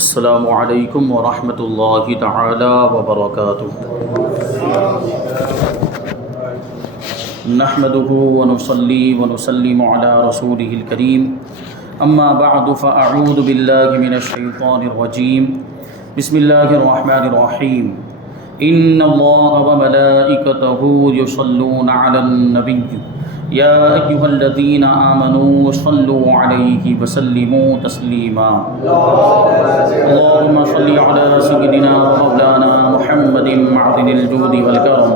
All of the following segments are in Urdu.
السلام علیکم ورحمۃ اللہ تعالی وبرکاتہ۔ نحمده ونصلي ونسلم على رسوله الكريم، اما بعد فاعوذ بالله من الشیطان الرجیم، بسم اللہ الرحمن الرحیم۔ ان اللہ وملائکته یصلون علی النبی یا ایھا الذین آمنوا صلوا علیہ وسلموا تسلیما۔ اللهم صل على سيدنا ومولانا محمد معدن الجود والكرم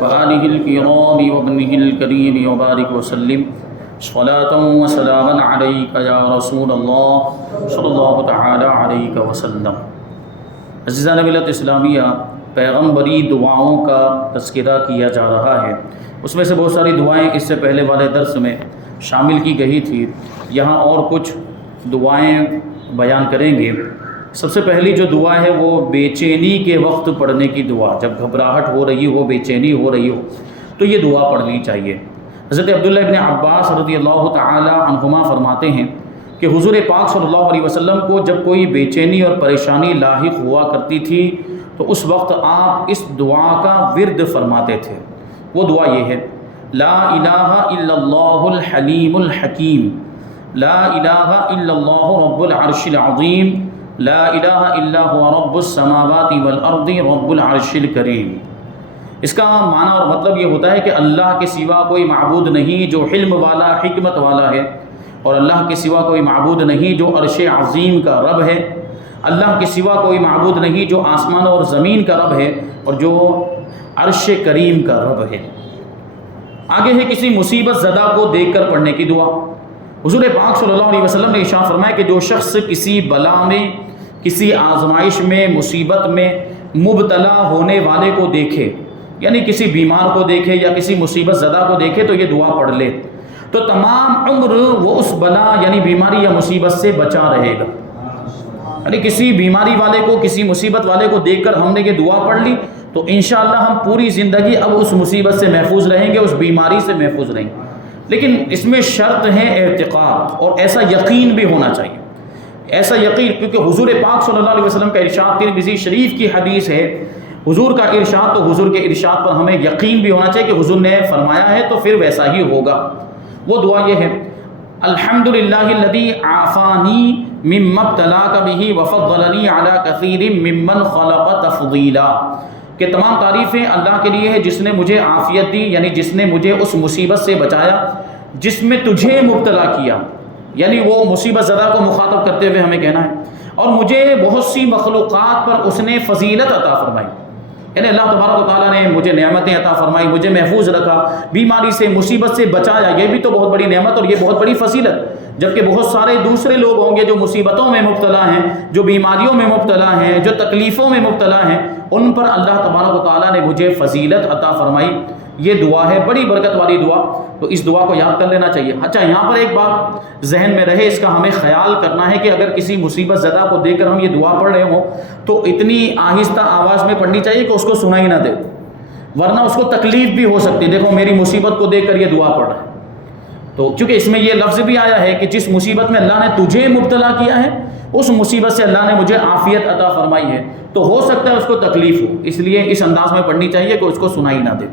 وآله الكرام وابنه الكريم وبارك وسلم صلاة وسلاما عليك يا رسول الله صلی اللہ تعالی علیہ وسلم۔ عزیزان ملت اسلامیہ، پیغمبری دعاؤں کا تذکرہ کیا جا رہا ہے۔ اس میں سے بہت ساری دعائیں اس سے پہلے والے درس میں شامل کی گئی تھی، یہاں اور کچھ دعائیں بیان کریں گے۔ سب سے پہلی جو دعا ہے وہ بے چینی کے وقت پڑھنے کی دعا، جب گھبراہٹ ہو رہی ہو، بے چینی ہو رہی ہو تو یہ دعا پڑھنی چاہیے۔ حضرت عبداللہ ابن عباس رضی اللہ تعالی عنہما فرماتے ہیں کہ حضور پاک صلی اللہ علیہ وسلم کو جب کوئی بے چینی اور پریشانی لاحق ہوا کرتی تھی تو اس وقت آپ اس دعا کا ورد فرماتے تھے۔ وہ دعا یہ ہے: لا الہ الا اللہ الحلیم الحکیم، لا الہ الا اللہ رب العرش العظیم، لا الہ الا هو رب السماوات والارض رب العرش الکریم۔ اس کا معنی اور مطلب یہ ہوتا ہے کہ اللہ کے سوا کوئی معبود نہیں جو حلم والا، حکمت والا ہے، اور اللہ کے سوا کوئی معبود نہیں جو عرش عظیم کا رب ہے، اللہ کے سوا کوئی معبود نہیں جو آسمان اور زمین کا رب ہے اور جو عرش کریم کا رب ہے۔ آگے ہے کسی مصیبت زدہ کو دیکھ کر پڑھنے کی دعا۔ حضور پاک صلی اللہ علیہ وسلم نے ارشاد فرمایا کہ جو شخص کسی بلا میں، کسی آزمائش میں، مصیبت میں مبتلا ہونے والے کو دیکھے، یعنی کسی بیمار کو دیکھے یا کسی مصیبت زدہ کو دیکھے تو یہ دعا پڑھ لے تو تمام عمر وہ اس بلا یعنی بیماری یا مصیبت سے بچا رہے گا۔ یعنی کسی بیماری والے کو، کسی مصیبت والے کو دیکھ کر ہم نے یہ دعا پڑھ لی تو انشاءاللہ ہم پوری زندگی اب اس مصیبت سے محفوظ رہیں گے، اس بیماری سے محفوظ رہیں گے۔ لیکن اس میں شرط ہے اعتقاد، اور ایسا یقین بھی ہونا چاہیے، ایسا یقین، کیونکہ حضور پاک صلی اللہ علیہ وسلم کا ارشاد، ترمذی شریف کی حدیث ہے، حضور کا ارشاد، تو حضور کے ارشاد پر ہمیں یقین بھی ہونا چاہیے کہ حضور نے فرمایا ہے تو پھر ویسا ہی ہوگا۔ وہ دعا یہ ہے: الحمدللہ الذی عافانی مما ابتلاک بہ وفضلنی علی کثیر ممن خلق تفضیلا، کہ تمام تعریفیں اللہ کے لیے ہے جس نے مجھے عافیت دی، یعنی جس نے مجھے اس مصیبت سے بچایا جس میں تجھے مبتلا کیا، یعنی وہ مصیبت زدہ کو مخاطب کرتے ہوئے ہمیں کہنا ہے، اور مجھے بہت سی مخلوقات پر اس نے فضیلت عطا فرمائی، یعنی اللہ تبارک و تعالیٰ نے مجھے نعمتیں عطا فرمائی، مجھے محفوظ رکھا، بیماری سے، مصیبت سے بچایا، یہ بھی تو بہت بڑی نعمت اور یہ بہت بڑی فضیلت۔ جبکہ بہت سارے دوسرے لوگ ہوں گے جو مصیبتوں میں مبتلا ہیں، جو بیماریوں میں مبتلا ہیں، جو تکلیفوں میں مبتلا ہیں، ان پر اللہ تبارک و تعالیٰ نے مجھے فضیلت عطا فرمائی۔ یہ دعا ہے، بڑی برکت والی دعا، تو اس دعا کو یاد کر لینا چاہیے۔ اچھا، یہاں پر ایک بات ذہن میں رہے، اس کا ہمیں خیال کرنا ہے کہ اگر کسی مصیبت زدہ کو دیکھ کر ہم یہ دعا پڑھ رہے ہوں تو اتنی آہستہ آواز میں پڑھنی چاہیے کہ اس کو سنائی نہ دے، ورنہ اس کو تکلیف بھی ہو سکتی ہے۔ دیکھو میری مصیبت کو دیکھ کر یہ دعا پڑھ رہا ہے، تو چونکہ اس میں یہ لفظ بھی آیا ہے کہ جس مصیبت میں اللہ نے تجھے مبتلا کیا ہے اس مصیبت سے اللہ نے مجھے عافیت عطا فرمائی ہے، تو ہو سکتا ہے اس کو تکلیف ہو، اس لیے اس انداز میں پڑھنی چاہیے کہ اس کو سنائی نہ دے۔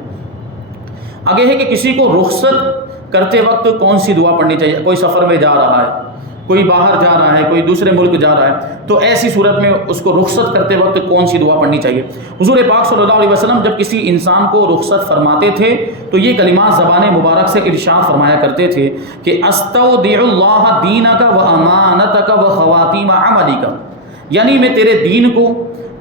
آگے ہے کہ کسی کو رخصت کرتے وقت کون سی دعا پڑھنی چاہیے۔ کوئی سفر میں جا رہا ہے، کوئی باہر جا رہا ہے، کوئی دوسرے ملک جا رہا ہے، تو ایسی صورت میں اس کو رخصت کرتے وقت کون سی دعا پڑھنی چاہیے۔ حضور پاک صلی اللہ علیہ وسلم جب کسی انسان کو رخصت فرماتے تھے تو یہ کلمات زبان مبارک سے ارشاد فرمایا کرتے تھے کہ استودع اللہ دینک و امانتک و خواتیم عملک، یعنی میں تیرے دین کو،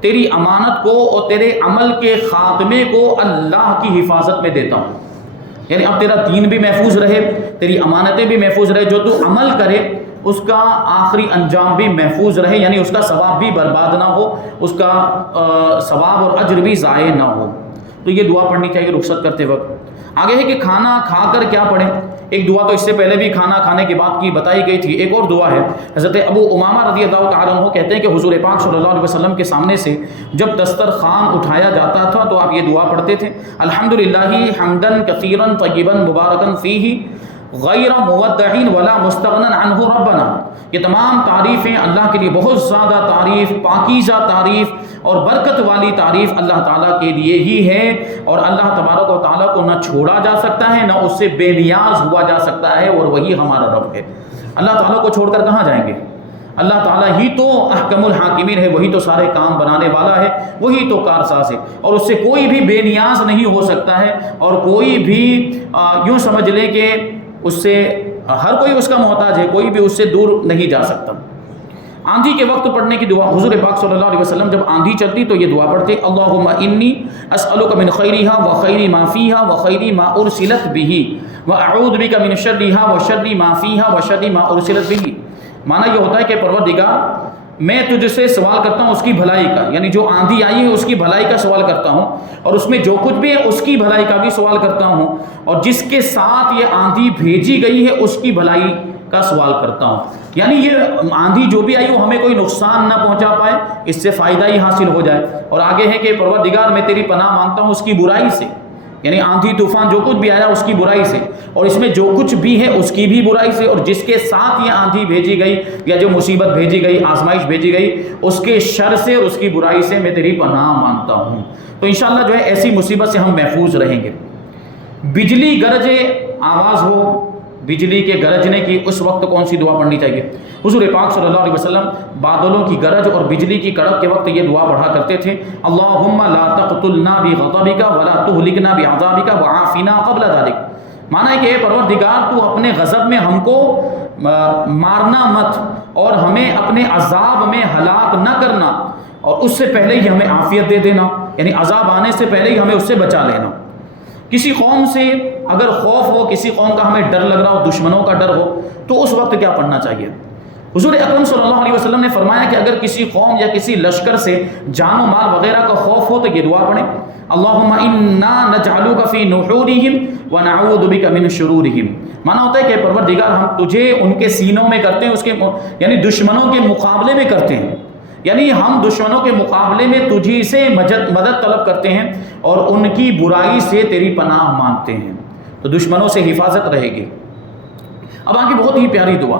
تیری امانت کو اور تیرے عمل کے خاتمے کو اللہ کی حفاظت میں دیتا ہوں، یعنی اب تیرا دین بھی محفوظ رہے، تیری امانتیں بھی محفوظ رہے، جو تو عمل کرے اس کا آخری انجام بھی محفوظ رہے، یعنی اس کا ثواب بھی برباد نہ ہو، اس کا ثواب اور اجر بھی ضائع نہ ہو، تو یہ دعا پڑھنی چاہیے رخصت کرتے وقت۔ آگے ہے کہ کھانا کھا کر کیا پڑھیں۔ ایک دعا تو اس سے پہلے بھی کھانا کھانے کے بعد کی بتائی گئی تھی، ایک اور دعا ہے۔ حضرت ابو امامہ رضی اللہ تعالیٰ عنہ کہتے ہیں کہ حضور پاک صلی اللہ علیہ وسلم کے سامنے سے جب دسترخوان اٹھایا جاتا تھا تو آپ یہ دعا پڑھتے تھے: الحمدللہ حمدا کثیرا طیبا مبارکا فیہ غیر مودع ولا مستغنى عنہ ربنا یہ تمام تعریفیں اللہ کے لیے بہت زیادہ تعریف، پاکیزہ تعریف اور برکت والی تعریف اللہ تعالیٰ کے لیے ہی ہے، اور اللہ تبارک و تعالیٰ کو نہ چھوڑا جا سکتا ہے، نہ اس سے بے نیاز ہوا جا سکتا ہے، اور وہی ہمارا رب ہے۔ اللہ تعالیٰ کو چھوڑ کر کہاں جائیں گے؟ اللہ تعالیٰ ہی تو احکم الحاکمین ہے، وہی تو سارے کام بنانے والا ہے، وہی تو کارساز ہے، اور اس سے کوئی بھی بے نیاز نہیں ہو سکتا ہے، اور کوئی بھی یوں سمجھ لیں کہ اس سے ہر کوئی اس کا محتاج ہے، کوئی بھی اس سے دور نہیں جا سکتا۔ آندھی کے وقت پڑھنے کی دعا، حضور پاک صلی اللہ علیہ وسلم جب آندھی چلتی تو یہ دعا پڑھتے، اللہم انی اسألک من خیرہا وخیر ما فیہا وخیر ما ارسلت بہ واعوذ بک من شرہا وشر ما فیہا وشر ما ارسلت بہ۔ معنی یہ ہوتا ہے کہ پروردگار میں تجھ سے سوال کرتا ہوں اس کی بھلائی کا، یعنی جو آندھی آئی ہے اس کی بھلائی کا سوال کرتا ہوں، اور اس میں جو کچھ بھی ہے اس کی بھلائی کا بھی سوال کرتا ہوں، اور جس کے ساتھ یہ آندھی بھیجی گئی ہے اس کی بھلائی کا سوال کرتا ہوں، یعنی یہ آندھی جو بھی آئی وہ ہمیں کوئی نقصان نہ پہنچا پائے، اس سے فائدہ ہی حاصل ہو جائے۔ اور آگے ہے کہ پروردگار میں تیری پناہ مانگتا ہوں اس کی برائی سے، یعنی آندھی طوفان جو کچھ بھی آیا اس کی برائی سے، اور اس میں جو کچھ بھی ہے اس کی بھی برائی سے، اور جس کے ساتھ یہ آندھی بھیجی گئی یا جو مصیبت بھیجی گئی، آزمائش بھیجی گئی، اس کے شر سے اور اس کی برائی سے میں تیری پناہ مانگتا ہوں۔ تو انشاءاللہ جو ہے ایسی مصیبت سے ہم محفوظ رہیں گے۔ بجلی گرجے آواز ہو، بجلی کے گرجنے کی اس وقت کون سی دعا پڑھنی چاہیے؟ حضور پاک صلی اللہ علیہ وسلم بادلوں کی گرج اور بجلی کی کڑک کے وقت یہ دعا پڑھا کرتے تھے، اللہم لا تقتلنا بغضبک ولا تہلکنا بعذابک وعافنا قبل ذلک۔ معنی ہے کہ اے پروردگار تو اپنے غضب میں ہم کو مارنا مت، اور ہمیں اپنے عذاب میں ہلاک نہ کرنا، اور اس سے پہلے ہی ہمیں عافیت دے دینا، یعنی عذاب آنے سے پہلے ہی ہمیں اس سے بچا لینا۔ کسی قوم سے اگر خوف ہو، کسی قوم کا ہمیں ڈر لگ رہا ہو، دشمنوں کا ڈر ہو، تو اس وقت کیا پڑھنا چاہیے؟ حضور اکرم صلی اللہ علیہ وسلم نے فرمایا کہ اگر کسی قوم یا کسی لشکر سے جان و مال وغیرہ کا خوف ہو تو یہ دعا پڑھیں، اللہم انا نجعلک فی نحورہم ونعوذ بک من شرورہم۔ مانا ہوتا ہے کہ پروردگار ہم تجھے ان کے سینوں میں کرتے ہیں، اس کے یعنی دشمنوں کے مقابلے میں کرتے ہیں، یعنی ہم دشمنوں کے مقابلے میں تجھی سے مدد طلب کرتے ہیں اور ان کی برائی سے تیری پناہ مانگتے ہیں، تو دشمنوں سے حفاظت رہے گی۔ اب آگے بہت ہی پیاری دعا،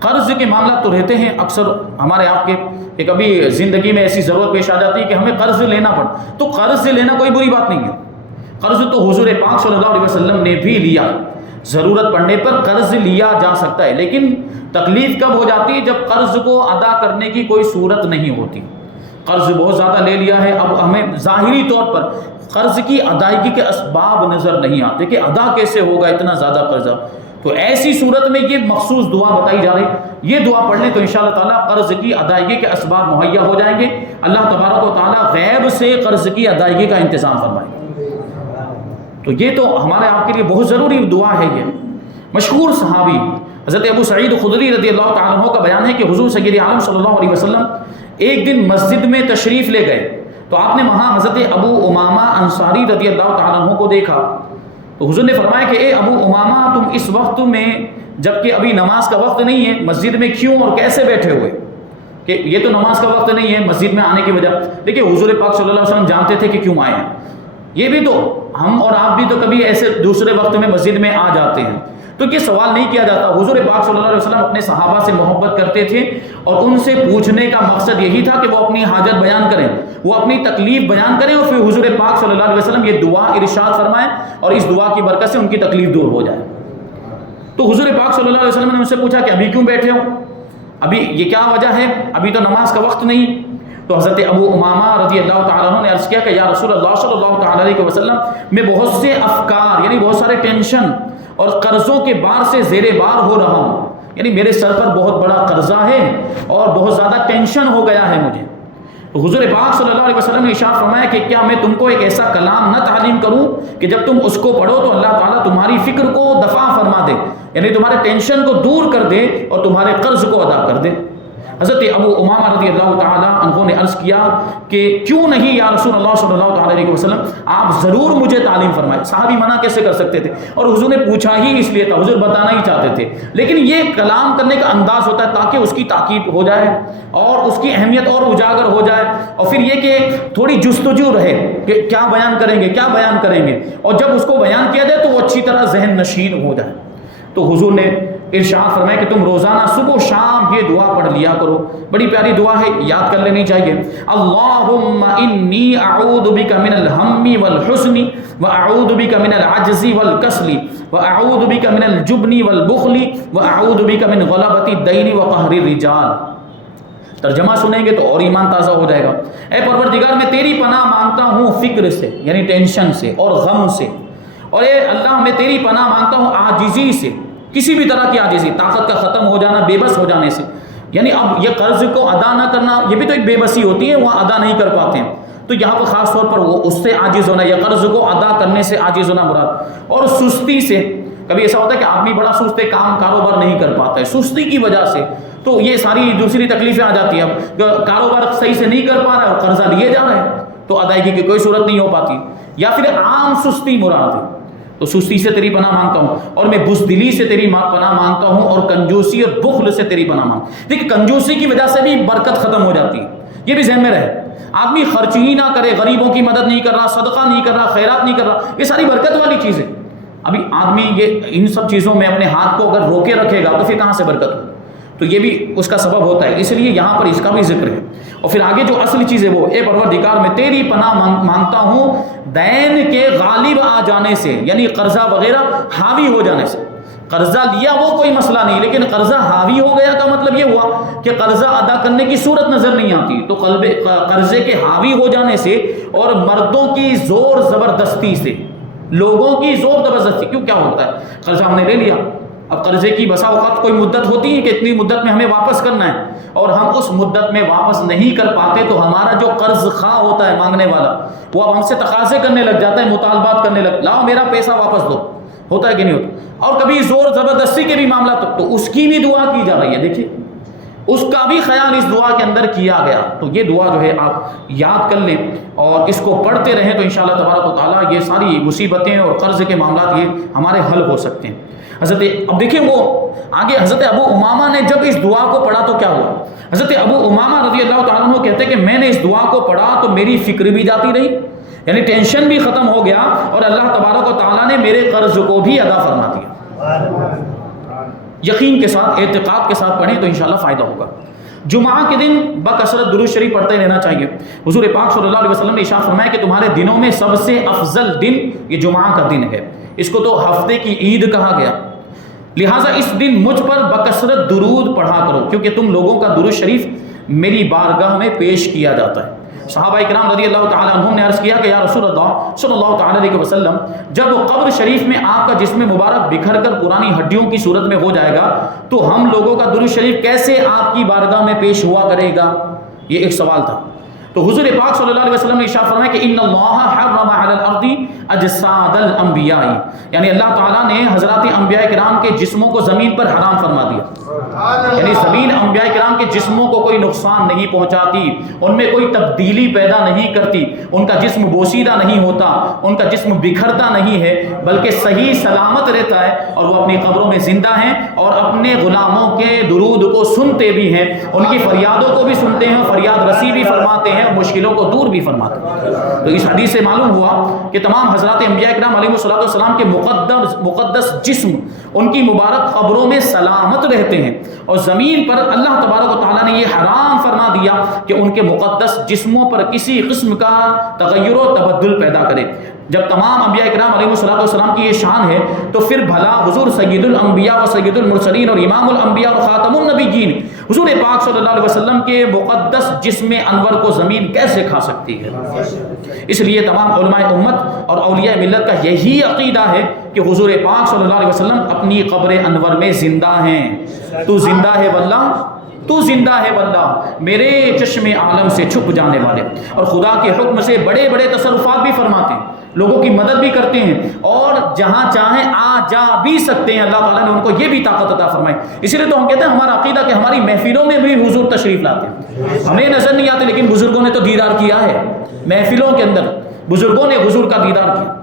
قرض کے معاملات تو رہتے ہیں اکثر ہمارے آپ کے، کہ کبھی زندگی میں ایسی ضرورت پیش آ جاتی ہے کہ ہمیں قرض لینا پڑ، تو قرض سے لینا کوئی بری بات نہیں ہے، قرض تو حضور پاک صلی اللہ علیہ وسلم نے بھی لیا، ضرورت پڑنے پر قرض لیا جا سکتا ہے، لیکن تکلیف کب ہو جاتی ہے؟ جب قرض کو ادا کرنے کی کوئی صورت نہیں ہوتی، قرض بہت زیادہ لے لیا ہے، اب ہمیں ظاہری طور پر قرض کی ادائیگی کے اسباب نظر نہیں آتے کہ ادا کیسے ہوگا اتنا زیادہ قرضہ، تو ایسی صورت میں یہ مخصوص دعا بتائی جا رہی، یہ دعا پڑھ لیں تو انشاءاللہ تعالیٰ قرض کی ادائیگی کے اسباب مہیا ہو جائیں گے، اللہ تبارک و تعالیٰ غیب سے قرض کی ادائیگی کا انتظام فرمائے گا۔ تو یہ تو ہمارے آپ کے لیے بہت ضروری دعا ہے۔ یہ مشہور صحابی حضرت ابو سعید خدری رضی اللہ تعالیٰ عنہ کا بیان ہے کہ حضور سید عالم صلی اللہ علیہ وسلم ایک دن مسجد میں تشریف لے گئے، تو آپ نے وہاں حضرت ابو امامہ انصاری رضی اللہ تعالیٰ عنہ کو دیکھا، تو حضور نے فرمایا کہ اے ابو امامہ تم اس وقت میں، جبکہ ابھی نماز کا وقت نہیں ہے، مسجد میں کیوں اور کیسے بیٹھے ہوئے؟ کہ یہ تو نماز کا وقت نہیں ہے مسجد میں آنے کی وجہ، دیکھیے حضور پاک صلی اللہ علیہ وسلم جانتے تھے کہ کیوں آئے ہیں، یہ بھی تو ہم اور آپ بھی تو کبھی ایسے دوسرے وقت میں مسجد میں آ جاتے ہیں، تو یہ سوال نہیں کیا جاتا۔ حضور پاک صلی اللہ علیہ وسلم اپنے صحابہ سے محبت کرتے تھے اور ان سے پوچھنے کا مقصد یہی تھا کہ وہ اپنی حاجت بیان کریں، وہ اپنی تکلیف بیان کریں، اور پھر حضور پاک صلی اللہ علیہ وسلم یہ دعا ارشاد فرمائیں اور اس دعا کی برکت سے ان کی تکلیف دور ہو جائے۔ تو حضور پاک صلی اللہ علیہ وسلم نے ان سے پوچھا کہ ابھی کیوں بیٹھے ہو، ابھی یہ کیا وجہ ہے، ابھی تو نماز کا وقت نہیں؟ تو حضرت ابو امامہ رضی اللہ تعالیٰ عنہ نے عرض کیا کہ یا رسول اللہ صلی اللہ تعالیٰ علیہ وسلم، میں بہت سے افکار یعنی بہت سارے ٹینشن اور قرضوں کے بار سے زیر بار ہو رہا ہوں، یعنی میرے سر پر بہت بڑا قرضہ ہے اور بہت زیادہ ٹینشن ہو گیا ہے مجھے۔ تو حضور پاک صلی اللہ علیہ وسلم نے ارشاد فرمایا کہ کیا میں تم کو ایک ایسا کلام نہ تعلیم کروں کہ جب تم اس کو پڑھو تو اللہ تعالیٰ تمہاری فکر کو دفع فرما دے، یعنی تمہارے ٹینشن کو دور کر دے اور تمہارے قرض کو ادا کر دے۔ حضرت ابو امامہ رضی اللہ تعالیٰ عنہ نے عرض کیا کہ کیوں نہیں یا رسول اللہ صلی اللہ تعالیٰ علیہ وسلم، آپ ضرور مجھے تعلیم فرمائے۔ صحابی منع کیسے کر سکتے تھے، اور حضور نے پوچھا ہی اس لیے تھا، حضور بتانا ہی چاہتے تھے، لیکن یہ کلام کرنے کا انداز ہوتا ہے تاکہ اس کی تاکید ہو جائے اور اس کی اہمیت اور اجاگر ہو جائے، اور پھر یہ کہ تھوڑی جستجو رہے کہ کیا بیان کریں گے کیا بیان کریں گے، اور جب اس کو بیان کیا جائے تو وہ اچھی طرح ذہن نشین ہو جائے۔ تو حضور نے ارشاد فرمائے کہ تم روزانہ صبح و شام یہ دعا پڑھ لیا کرو. بڑی پیاری دعا ہے, یاد کر لینی چاہیے. اللہم انی اعوذ بک من الہم والحزن واعوذ بک من العجز والکسل واعوذ بک من الجبن والبخل واعوذ بک من غلبۃ الدین وقہر الرجال. ترجمہ سنیں گے تو اور ایمان تازہ ہو جائے گا. اے پروردگار میں تیری پناہ مانگتا ہوں فکر سے یعنی ٹینشن سے اور غم سے, اور اے اللہ میں تیری پناہ مانگتا ہوں عاجزی سے, کسی بھی طرح کی عاجزی, طاقت کا ختم ہو جانا, بے بس ہو جانے سے. یعنی اب یہ قرض کو ادا نہ کرنا یہ بھی تو ایک بے بسی ہوتی ہے, وہاں ادا نہیں کر پاتے ہیں, تو یہاں پر خاص طور پر وہ اس سے عاجز ہونا یا قرض کو ادا کرنے سے عاجز ہونا مراد. اور سستی سے, کبھی ایسا ہوتا ہے کہ آدمی بڑا سست ہے, کام کاروبار نہیں کر پاتا ہے سستی کی وجہ سے, تو یہ ساری دوسری تکلیفیں آ جاتی ہیں. اب کاروبار صحیح سے نہیں کر پا رہا ہے اور قرضہ لیے جا رہا ہے تو ادائیگی کی کوئی صورت نہیں ہو پاتی. یا پھر عام سستی مراد ہے, تو سستی سے تیری پناہ مانگتا ہوں, اور میں بزدلی سے تیری پناہ مانگتا ہوں, اور کنجوسی اور بخل سے تیری پناہ مانگتا ہوں. دیکھیں کنجوسی کی وجہ سے بھی برکت ختم ہو جاتی ہے, یہ بھی ذہن میں رہے. آدمی خرچ ہی نہ کرے, غریبوں کی مدد نہیں کر رہا, صدقہ نہیں کر رہا, خیرات نہیں کر رہا, یہ ساری برکت والی چیز ہے. ابھی آدمی یہ ان سب چیزوں میں اپنے ہاتھ کو اگر روکے رکھے گا تو پھر کہاں سے برکت ہو, تو یہ بھی اس کا سبب ہوتا ہے. اس لیے یہاں پر اس کا بھی ذکر ہے. اور پھر آگے جو اصل چیز ہے وہ, اے پروردگار میں تیری پناہ مانگتا ہوں دین کے غالب آ جانے سے, یعنی قرضہ وغیرہ حاوی ہو جانے سے. قرضہ لیا وہ کوئی مسئلہ نہیں, لیکن قرضہ حاوی ہو گیا کا مطلب یہ ہوا کہ قرضہ ادا کرنے کی صورت نظر نہیں آتی. تو قرضے کے حاوی ہو جانے سے, اور مردوں کی زور زبردستی سے, لوگوں کی زور زبردستی. کیوں, کیا ہوتا ہے, قرضہ ہم نے لے لیا, اب قرضے کی بسا اوقات کوئی مدت ہوتی ہے کہ اتنی مدت میں ہمیں واپس کرنا ہے, اور ہم اس مدت میں واپس نہیں کر پاتے, تو ہمارا جو قرض خواہ ہوتا ہے مانگنے والا, وہ اب ہم سے تقاضے کرنے لگ جاتا ہے, مطالبات کرنے لگ, لاؤ میرا پیسہ واپس دو. ہوتا ہے کہ نہیں ہوتا؟ اور کبھی زور زبردستی کے بھی معاملات, تو اس کی بھی دعا کی جا رہی ہے. دیکھیے اس کا بھی خیال اس دعا کے اندر کیا گیا. تو یہ دعا جو ہے آپ یاد کر لیں اور اس کو پڑھتے رہیں, تو انشاءاللہ تبارک و تعالیٰ یہ ساری مصیبتیں اور قرض کے معاملات یہ ہمارے حل ہو سکتے ہیں. اب دیکھیں وہ آگے حضرت ابو امامہ نے جب اس دعا کو پڑھا تو کیا ہوا. حضرت ابو امامہ رضی اللہ تعالیٰ عنہ کہتے ہیں کہ میں نے اس دعا کو پڑھا تو میری فکر بھی جاتی رہی, یعنی ٹینشن بھی ختم ہو گیا, اور اللہ تبارک و تعالیٰ نے میرے قرض کو بھی ادا فرما دیا. یقین کے ساتھ, اعتقاد کے ساتھ پڑھیں تو انشاءاللہ فائدہ ہوگا. جمعہ کے دن بکثرت درود شریف پڑھتے رہنا چاہیے. حضور پاک صلی اللہ علیہ وسلم نے ارشاد فرمایا کہ تمہارے دنوں میں سب سے افضل دن یہ جمعہ کا دن ہے. اس کو تو ہفتے کی عید کہا گیا, لہٰذا اس دن مجھ پر بکثرت درود پڑھا کرو, کیونکہ تم لوگوں کا درود شریف میری بارگاہ میں پیش کیا جاتا ہے. صحابہ کرام رضی اللہ تعالیٰ عنہم نے عرض کیا کہ یا رسول اللہ صلی اللہ تعالیٰ علیہ وسلم, جب قبر شریف میں آپ کا جسم مبارک بکھر کر پرانی ہڈیوں کی صورت میں ہو جائے گا, تو ہم لوگوں کا درود شریف کیسے آپ کی بارگاہ میں پیش ہوا کرے گا. یہ ایک سوال تھا. تو حضور پاک صلی اللہ علیہ وسلم نے ارشاد فرمایا کہ ان اللہ حرم علی الارض اجساد الانبیاء, یعنی اللہ تعالیٰ نے حضرات انبیاء کرام کے جسموں کو زمین پر حرام فرما دیا. یعنی زمین انبیاء کرام کے جسموں کو کوئی نقصان نہیں پہنچاتی, ان میں کوئی تبدیلی پیدا نہیں کرتی, ان کا جسم بوسیدہ نہیں ہوتا, ان کا جسم بکھرتا نہیں ہے, بلکہ صحیح سلامت رہتا ہے, اور وہ اپنی قبروں میں زندہ ہیں, اور اپنے غلاموں کے درود کو سنتے بھی ہیں, ان کی فریادوں کو بھی سنتے ہیں, فریاد رسی بھی فرماتے ہیں, اور مشکلوں کو دور بھی فرماتے ہیں. تو اس حدیث سے معلوم ہوا کہ تمام حضرات انبیاء کرام علیہ السلام کے مقدس جسم ان کی مبارک قبروں میں سلامت رہتے ہیں, اور زمین پر اللہ تبارک و تعالیٰ نے یہ حرام فرما دیا کہ ان کے مقدس جسموں پر کسی قسم کا تغیر و تبدل پیدا کرے. جب تمام انبیاء کرام علیہ السلام کی یہ شان ہے, تو پھر بھلا حضور سید الانبیاء و سید المرسلین اور امام الانبیاء و خاتم النبیین حضور پاک صلی اللہ علیہ وسلم کے مقدس جسم انور کو زمین کیسے کھا سکتی ہے. اس لیے تمام علماء امت اور اولیاء ملت کا یہی عقیدہ ہے کہ حضور پاک صلی اللہ علیہ وسلم اپنی قبر انور میں زندہ ہیں. تو زندہ ہے واللہ, تو زندہ ہے واللہ, میرے چشم عالم سے چھپ جانے والے, اور خدا کے حکم سے بڑے بڑے تصرفات بھی فرماتے ہیں, لوگوں کی مدد بھی کرتے ہیں, اور جہاں چاہیں آ جا بھی سکتے ہیں. اللہ تعالیٰ نے ان کو یہ بھی طاقت عطا فرمائی. اسی لیے تو ہم کہتے ہیں ہمارا عقیدہ کہ ہماری محفلوں میں بھی حضور تشریف لاتے ہیں. ہمیں نظر نہیں آتے, لیکن بزرگوں نے تو دیدار کیا ہے. محفلوں کے اندر بزرگوں نے حضور کا دیدار کیا.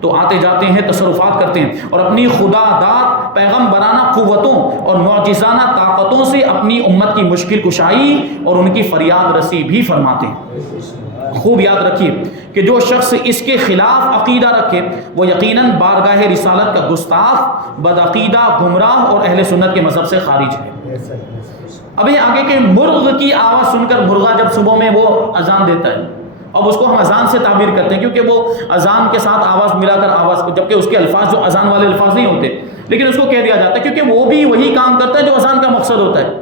تو آتے جاتے ہیں، تصرفات کرتے ہیں، اور اپنی خدا داد پیغمبرانہ قوتوں اور معجزانہ طاقتوں سے اپنی امت کی مشکل کشائی اور ان کی فریاد رسی بھی فرماتے ہیں۔ خوب یاد رکھیے کہ جو شخص اس کے خلاف عقیدہ رکھے وہ یقیناً بارگاہ رسالت کا گستاخ، بدعقیدہ، گمراہ اور اہل سنت کے مذہب سے خارج ہے۔ اب یہ آگے کہ مرغ کی آواز سن کر، مرغا جب صبح میں وہ اذان دیتا ہے، اب اس کو ہم اذان سے تعبیر کرتے ہیں کیونکہ وہ اذان کے ساتھ آواز ملا کر آواز، جبکہ اس کے الفاظ جو اذان والے الفاظ نہیں ہوتے، لیکن اس کو کہہ دیا جاتا ہے کیونکہ وہ بھی وہی کام کرتا ہے جو اذان کا مقصد ہوتا ہے۔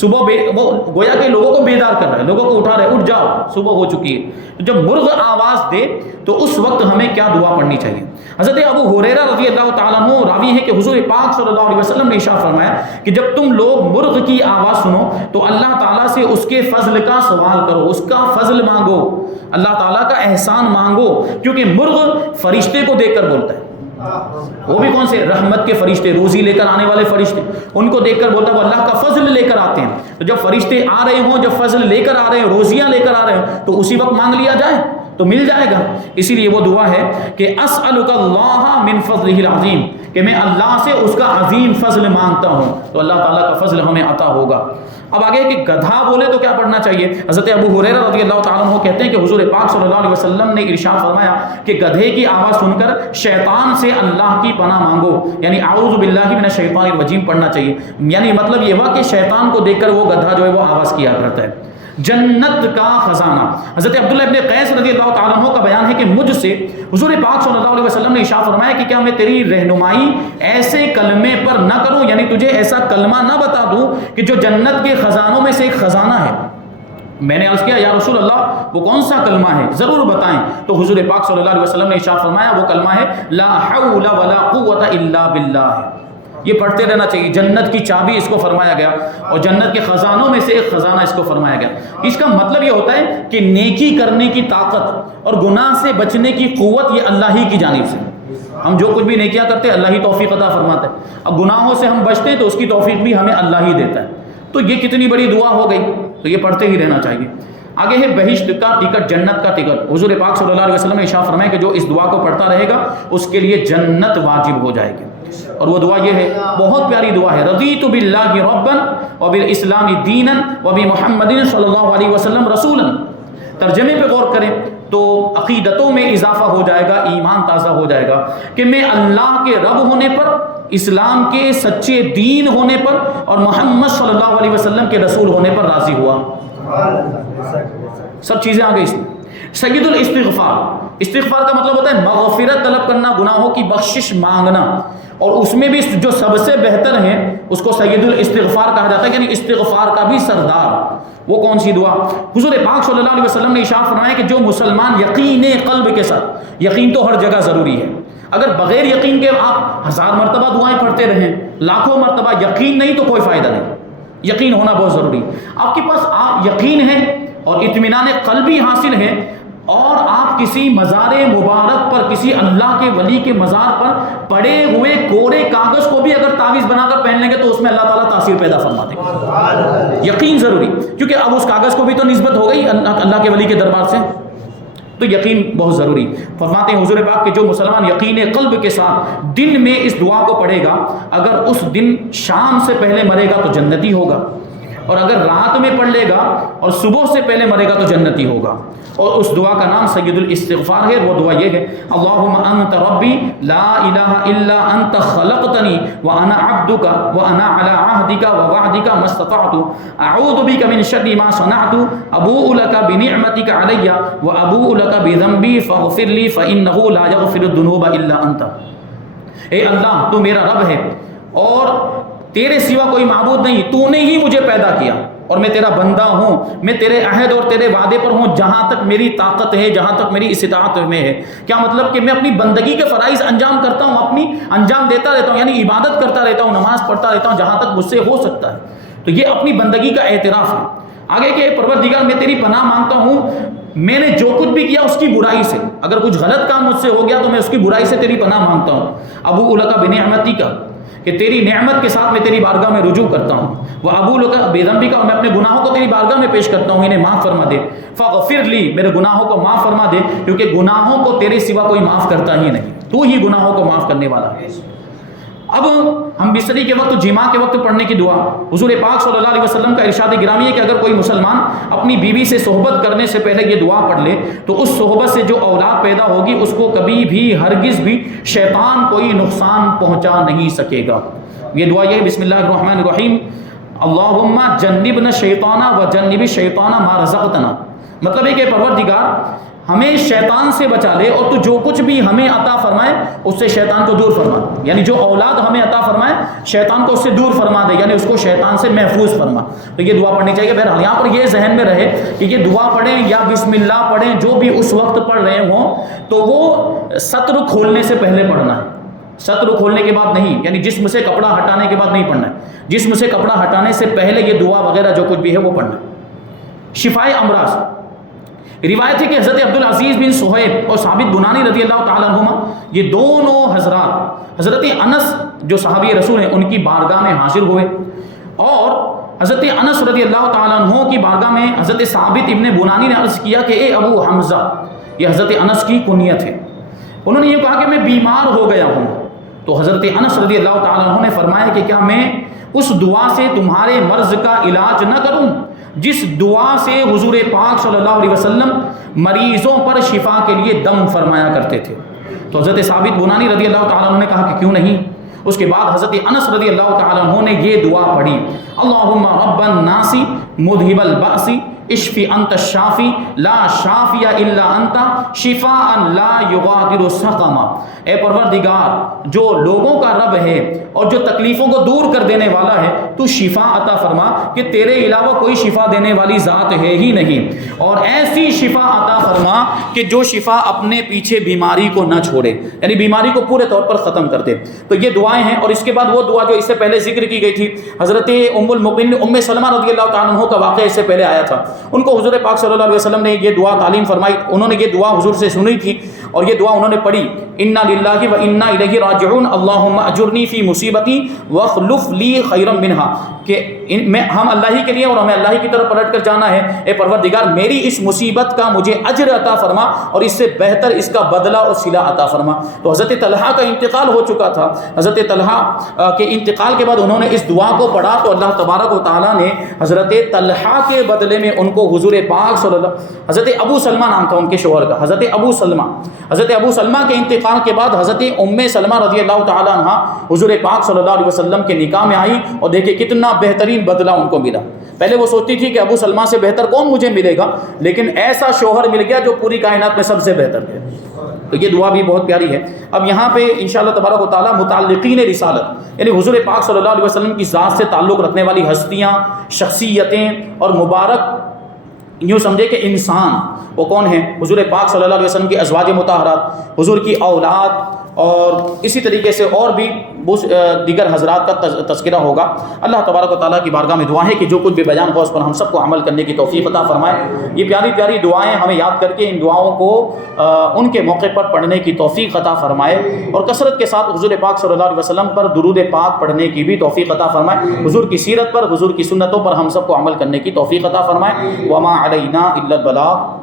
صبح وہ گویا کہ لوگوں کو بیدار کر رہا ہے، لوگوں کو اٹھا رہا ہے، اٹھ جاؤ صبح ہو چکی ہے۔ جب مرغ آواز دے تو اس وقت ہمیں کیا دعا پڑھنی چاہیے؟ حضرت ابو ہریرہ رضی اللہ تعالیٰ عنہ راوی ہے کہ حضور پاک صلی اللہ علیہ وسلم نے ارشاد فرمایا کہ جب تم لوگ مرغ کی آواز سنو تو اللہ تعالیٰ سے اس کے فضل کا سوال کرو، اس کا فضل مانگو، اللہ تعالیٰ کا احسان مانگو، کیونکہ مرغ فرشتے کو دیکھ کر بولتا ہے۔ وہ بھی کون سے؟ رحمت کے فرشتے، روزی لے کر آنے والے فرشتے، ان کو دیکھ کر بولتا ہے وہ اللہ کا فضل لے کر آتے ہیں۔ تو جب فرشتے آ رہے ہوں، جب فضل لے کر آ رہے ہیں، روزیاں لے کر آ رہے ہیں، تو اسی وقت مانگ لیا جائے تو مل جائے گا۔ اسی لیے وہ دعا ہے کہ اسألک اللہ من فضلہ العظیم، کہ میں اللہ سے اس کا عظیم فضل مانگتا ہوں تو اللہ تعالیٰ کا فضل ہمیں عطا ہوگا۔ اب آگے کہ گدھا بولے تو کیا پڑھنا چاہیے؟ حضرت ابو ہریرہ رضی اللہ تعالیٰ عنہ کہتے ہیں کہ حضور پاک صلی اللہ علیہ وسلم نے ارشاد فرمایا کہ گدھے کی آواز سن کر شیطان سے اللہ کی پناہ مانگو، یعنی اعوذ باللہ من الشیطان الرجیم پڑھنا چاہیے۔ یعنی مطلب یہ ہوا کہ شیطان کو دیکھ کر وہ گدھا جو ہے وہ آواز کیا کرتا ہے۔ جنت کا خزانہ، حضرت عبداللہ ابن قیس رضی اللہ تعالیٰ عنہ کا بیان ہے کہ مجھ سے حضور پاک صلی اللہ علیہ وسلم نے ارشاد فرمایا کہ کیا میں تیری رہنمائی ایسے کلمے پر نہ کروں، یعنی تجھے ایسا کلمہ نہ بتا دوں کہ جو جنت کے خزانوں میں سے ایک خزانہ ہے؟ میں نے عرض کیا یا رسول اللہ وہ کون سا کلمہ ہے، ضرور بتائیں۔ تو حضور پاک صلی اللہ علیہ وسلم نے ارشاد فرمایا وہ کلمہ ہے لا حول ولا قوت الا باللہ۔ یہ پڑھتے رہنا چاہیے۔ جنت کی چابی اس کو فرمایا گیا اور جنت کے خزانوں میں سے ایک خزانہ اس کو فرمایا گیا۔ اس کا مطلب یہ ہوتا ہے کہ نیکی کرنے کی طاقت اور گناہ سے بچنے کی قوت یہ اللہ ہی کی جانب سے۔ ہم جو کچھ بھی نیکیاں کرتے ہیں اللہ ہی توفیق عطا فرماتا ہے، اب گناہوں سے ہم بچتے ہیں تو اس کی توفیق بھی ہمیں اللہ ہی دیتا ہے۔ تو یہ کتنی بڑی دعا ہو گئی، تو یہ پڑھتے ہی رہنا چاہیے۔ آگے ہے بہشت کا ٹکٹ، جنت کا ٹکٹ۔ حضور پاک صلی اللہ علیہ وسلم نے ارشاد فرمایا کہ جو اس دعا کو پڑھتا رہے گا اس کے لیے جنت واجب ہو جائے گی، اور وہ دعا یہ ہے، بہت پیاری دعا ہے، رضیت باللہ ربا وبالاسلام دینا وبمحمد صلی اللہ علیہ وسلم رسولا۔ ترجمے پہ غور کریں تو عقیدتوں میں اضافہ ہو جائے گا، ایمان تازہ ہو جائے گا کہ میں اللہ کے رب ہونے پر، اسلام کے سچے دین ہونے پر اور محمد صلی اللہ علیہ وسلم کے رسول ہونے پر راضی ہوا۔ سب چیزیں آ گئی اس میں۔ سید الاستغفار، استغفار کا مطلب ہوتا ہے مغفرت طلب کرنا، گناہوں کی بخشش مانگنا، اور اس میں بھی جو سب سے بہتر ہے اس کو سید الاستغفار کہا جاتا ہے، یعنی استغفار کا بھی سردار۔ وہ کون سی دعا؟ حضور پاک صلی اللہ علیہ وسلم نے ارشاد فرمایا کہ جو مسلمان یقین قلب کے ساتھ، یقین تو ہر جگہ ضروری ہے، اگر بغیر یقین کے آپ 1000 مرتبہ دعائیں پڑھتے رہیں، لاکھوں مرتبہ، یقین نہیں تو کوئی فائدہ نہیں۔ یقین ہونا بہت ضروری ہے۔ آپ کے پاس آپ یقین ہے اور اطمینان قلبی حاصل ہے، اور آپ کسی مزار مبارک پر، کسی اللہ کے ولی کے مزار پر پڑے ہوئے کورے کاغذ کو بھی اگر تعویذ بنا کر پہن لیں گے تو اس میں اللہ تعالیٰ تاثیر پیدا فرما دے گا۔ یقین ضروری، کیونکہ اب اس کاغذ کو بھی تو نسبت ہو گئی اللہ کے ولی کے دربار سے، تو یقین بہت ضروری۔ فرماتے ہیں حضور پاک کہ جو مسلمان یقین قلب کے ساتھ دن میں اس دعا کو پڑھے گا، اگر اس دن شام سے پہلے مرے گا تو جنتی ہوگا، اور اگر رات میں پڑھ لے گا اور صبح سے پہلے مرے گا تو جنتی ہوگا۔ اور اس دعا کا نام سید الاستغفار ہے۔ وہ دعا یہ ہے، اللہم انت ربی لا الہ الا انت خلقتنی وانا عبدک وانا علی عہدک ووعدک ما استطعت اعوذ بک من شر ما صنعت ابوء لک بنعمتک علی وابوء لک بذنبی فاغفر لی فانہ لا یغفر الذنوب الا انت۔ اے اللہ تو میرا رب ہے اور تیرے سوا کوئی معبود نہیں، تو نے ہی مجھے پیدا کیا اور میں تیرا بندہ ہوں، میں تیرے عہد اور تیرے وعدے پر ہوں جہاں تک میری طاقت ہے، جہاں تک میری استطاعت میں ہے۔ کیا مطلب کہ میں اپنی بندگی کے فرائض انجام کرتا ہوں، اپنی انجام دیتا رہتا ہوں، یعنی عبادت کرتا رہتا ہوں، نماز پڑھتا رہتا ہوں جہاں تک مجھ سے ہو سکتا ہے۔ تو یہ اپنی بندگی کا اعتراف ہے۔ آگے کہ پروردگار میں تیری پناہ مانگتا ہوں، میں نے جو کچھ بھی کیا اس کی برائی سے، اگر کچھ غلط کام مجھ سے ہو گیا تو میں اس کی برائی سے تیری پناہ مانگتا ہوں۔ ابوء لک بنعمتک، کہ تیری نعمت کے ساتھ میں تیری بارگاہ میں رجوع کرتا ہوں، وہ ابو لک بذنبک، اور میں اپنے گناہوں کو تیری بارگاہ میں پیش کرتا ہوں، انہیں معاف فرما دے، فاغفر لی، میرے گناہوں کو معاف فرما دے، کیونکہ گناہوں کو تیرے سوا کوئی معاف کرتا ہی نہیں، تو ہی گناہوں کو معاف کرنے والا ہے۔ اب ہم بستری کے وقت، جماع کے وقت پڑھنے کی دعا، حضور پاک صلی اللہ علیہ وسلم کا ارشاد گرامی ہے کہ اگر کوئی مسلمان اپنی بیوی سے صحبت کرنے سے پہلے یہ دعا پڑھ لے تو اس صحبت سے جو اولاد پیدا ہوگی اس کو کبھی بھی ہرگز بھی شیطان کوئی نقصان پہنچا نہیں سکے گا۔ یہ دعا یہ، بسم اللہ الرحمن الرحیم، اللہم جنبنا الشیطان و جنب الشیطان ما رزقتنا، مطلب ہے کہ پروردگار ہمیں شیطان سے بچا لے، اور تو جو کچھ بھی ہمیں عطا فرمائے اس سے شیطان کو دور فرما، یعنی جو اولاد ہمیں عطا فرمائے شیطان کو اس سے دور فرما دے، یعنی اس کو شیطان سے محفوظ فرما۔ تو یہ دعا پڑھنی چاہیے۔ بہرحال یہاں پر یہ ذہن میں رہے کہ یہ دعا پڑھیں یا بسم اللہ پڑھیں، جو بھی اس وقت پڑھ رہے ہوں تو وہ سطر کھولنے سے پہلے پڑھنا ہے، سطر کھولنے کے بعد نہیں، یعنی جسم سے کپڑا ہٹانے کے بعد نہیں پڑھنا ہے، جسم سے کپڑا ہٹانے سے پہلے یہ دعا وغیرہ جو کچھ بھی ہے وہ پڑھنا ہے۔ شفائے امراض، روایت ہے کہ حضرت عبدالعزیز بن صہیب اور ثابت بنانی رضی اللہ تعالیٰ عنہما، یہ دونوں حضرات حضرت انس جو صحابی رسول ہیں ان کی بارگاہ میں حاضر ہوئے، اور حضرت انس رضی اللہ تعالیٰ عنہ کی بارگاہ میں حضرت ثابت ابن بنانی نے عرض کیا کہ اے ابو حمزہ، یہ حضرت انس کی کنیت ہے، انہوں نے یہ کہا کہ میں بیمار ہو گیا ہوں، تو حضرت انس رضی اللہ تعالیٰ عنہ نے فرمایا کہ کیا میں اس دعا سے تمہارے مرض کا علاج نہ کروں جس دعا سے حضور پاک صلی اللہ علیہ وسلم مریضوں پر شفا کے لیے دم فرمایا کرتے تھے؟ تو حضرت ثابت بنانی رضی اللہ تعالیٰ عنہ نے کہا کہ کیوں نہیں۔ اس کے بعد حضرت انس رضی اللہ تعالیٰ عنہ نے یہ دعا پڑھی، اللہم رب الناس مذہب البأس اشفی انت الشافی لا شافی الا انت شفاء لا یغادر سقما، اے پروردگار جو لوگوں کا رب ہے اور جو تکلیفوں کو دور کر دینے والا ہے، تو شفا عطا فرما کہ تیرے علاوہ کوئی شفا دینے والی ذات ہے ہی نہیں، اور ایسی شفا عطا فرما کہ جو شفا اپنے پیچھے بیماری کو نہ چھوڑے، یعنی بیماری کو پورے طور پر ختم کر دے۔ تو یہ دعائیں ہیں، اور اس کے بعد وہ دعا جو اس سے پہلے ذکر کی گئی تھی، حضرت ام المؤمنین ام سلمہ رضی اللہ تعالیٰ عنہ کا واقعہ اس سے پہلے آیا تھا، ان کو حضور پاک صلی اللہ علیہ وسلم نے یہ دعا تعلیم فرمائی، انہوں نے یہ دعا حضور سے سنی تھی اور یہ دعا انہوں نے پڑھی، انا للہ و انا الیہ راجعون اللہم اجرنی فی مصیبتی واخلف لی خیرا منہا، کہ ہم اللہ ہی کے لیے اور ہمیں اللہ کی طرف پلٹ کر جانا ہے، اے پروردگار میری اس مصیبت کا مجھے اجر عطا فرما اور اس سے بہتر اس کا بدلہ اور صلہ عطا فرما۔ تو حضرت طلحہ کا انتقال ہو چکا تھا، حضرت طلحہ کے انتقال کے بعد انہوں نے اس دعا کو پڑھا تو اللہ تبارک و تعالیٰ نے حضرت طلحہ کے بدلے میں ان کو حضور پاک صلی اللہ، حضرت ابو سلمہ نام تھا ان کے شوہر کا، حضرت ابو سلمہ کے انتقال کے بعد حضرت ام سلمہ رضی اللہ تعالیٰ عنہ حضور پاک صلی اللہ علیہ وسلم کے نکاح میں آئی، اور دیکھیں کتنا بہترین بدلہ ان کو ملا۔ پہلے وہ سوچتی تھی کہ ابو سلمہ سے بہتر کون مجھے ملے گا، لیکن ایسا شوہر مل گیا جو پوری کائنات میں سب سے بہتر ہے۔ تو یہ دعا بھی بہت پیاری ہے۔ اب یہاں پہ انشاءاللہ تبارک و تعالیٰ متعلقین رسالت، یعنی حضور پاک صلی اللہ علیہ وسلم کی ذات سے تعلق رکھنے والی ہستیاں، شخصیتیں اور مبارک یوں سمجھے کہ انسان، وہ کون ہیں؟ حضور پاک صلی اللہ علیہ وسلم کی ازواج مطہرات، حضور کی اولاد، اور اسی طریقے سے اور بھی دیگر حضرات کا تذکرہ ہوگا۔ اللہ تبارک و تعالیٰ کی بارگاہ میں دعا ہے کہ جو کچھ بھی بیان ہوا اس پر ہم سب کو عمل کرنے کی توفیق عطا فرمائے۔ یہ پیاری پیاری دعائیں ہمیں یاد کر کے ان دعاؤں کو ان کے موقع پر پڑھنے کی توفیق عطا فرمائے، اور کثرت کے ساتھ حضور پاک صلی اللہ علیہ وسلم پر درود پاک پڑھنے کی بھی توفیق عطا فرمائے، حضور کی سیرت پر، حضور کی سنتوں پر ہم سب کو عمل کرنے کی توفیق عطا فرمائے۔ وما علینا الا البلاغ۔